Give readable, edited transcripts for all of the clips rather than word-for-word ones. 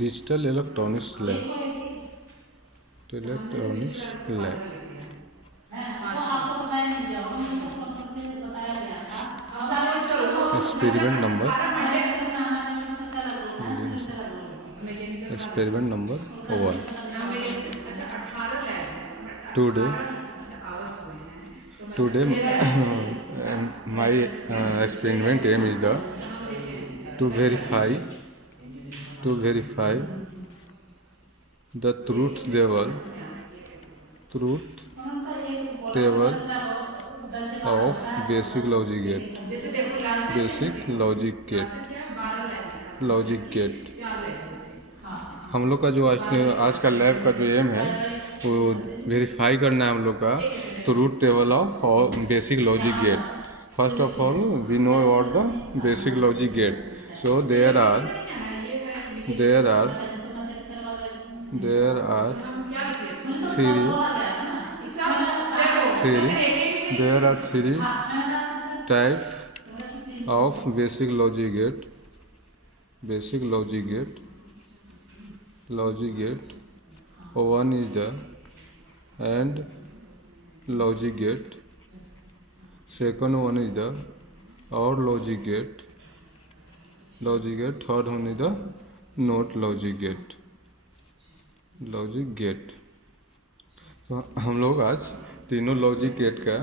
Digital electronics lab, electronics lab. Experiment number, experiment number 1। Today today my experiment aim is to verify the truth table of logic gate. हम लोग का जो आज का lab का जो एम है वो वेरीफाई करना है हम लोग का truth table of basic logic gate. First of all we know about the basic logic gate. So there are three types of basic logic gate. One is the AND logic gate. Second one is the OR logic gate. Third one is the NOT logic gate. तो हम लोग आज तीनों logic gate का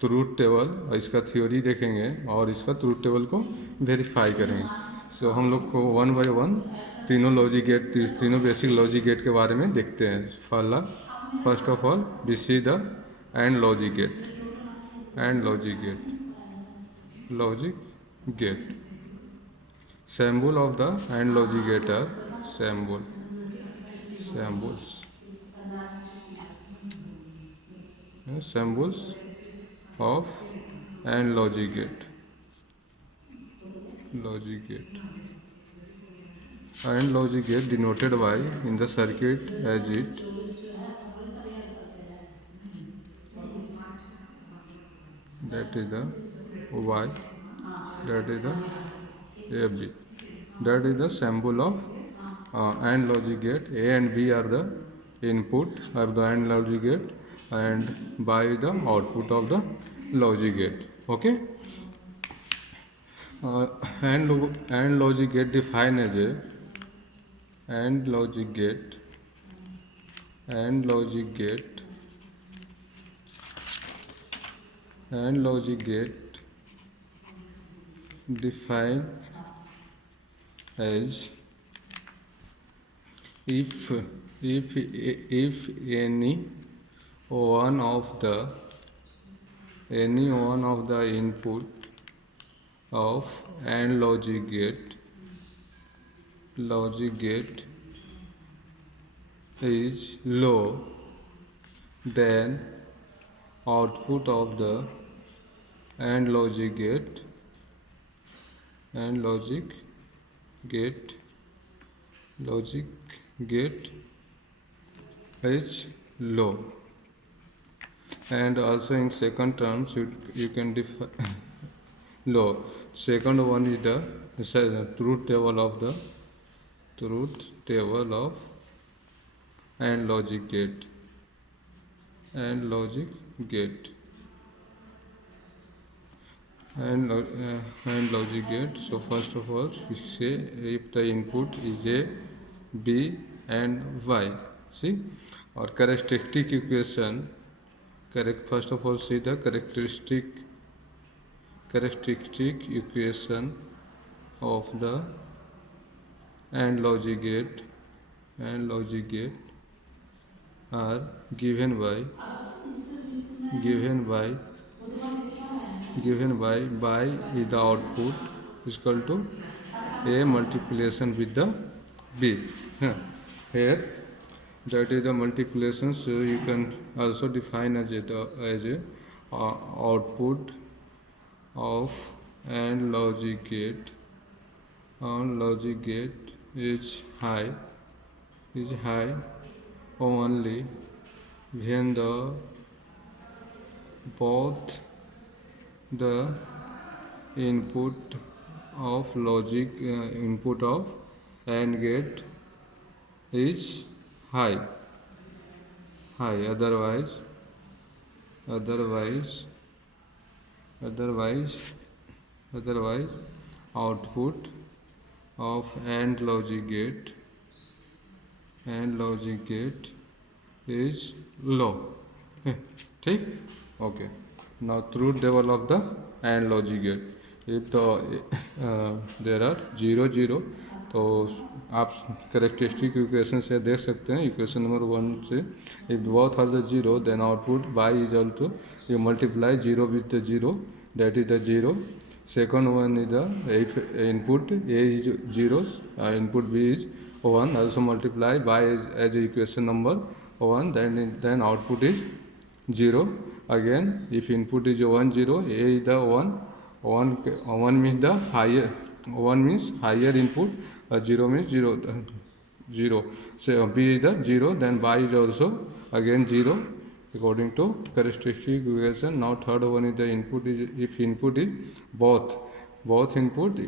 truth table और इसका theory देखेंगे और इसका ट्रूथ टेबल को वेरीफाई करेंगे। सो हम लोग को वन बाय वन तीनों बेसिक लॉजिक गेट के बारे में देखते हैं। First of all we see the AND logic gate. Symbol of the AND logic gate are symbols of AND logic gate. AND logic gate denoted by in the circuit as it that is the Y, that is the AB. That is the symbol of AND logic gate. A and B are the input of the AND logic gate and by the output of the logic gate. Okay. AND logic gate defined as a AND logic gate defined as if any one of the input of AND logic gate is low, then output of the AND logic gate is low. And also in second terms you can define low. Second one is the truth table of AND logic gate. And logic gate. So first of all we say if the input is A, B and Y. See, or characteristic equation. First of all see the characteristic equation of the AND logic gate are given by by is the output is equal to A multiplication with the B. Here that is the multiplication, so you can also define as a output of AND logic gate is high only when both the input of AND gate is high, otherwise otherwise otherwise otherwise output of AND logic gate is low. ठीक, okay. Now truth table of the AND logic gate. if the there are 0 0, तो आप characteristic equation से देख सकते हैं, equation number 1 से. If both are the 0 then output by is also, you multiply 0 with the 0, that is the 0. Second one is the if input A is 0, input B is 1, also multiply by as equation number 1, then output is 0. Again, if input is 1 0, A is the 1 means the higher, 1 means higher input, 0 means 0. So B is the 0, then Y is also again 0 according to characteristic equation. Now third one is the input is, if input is both input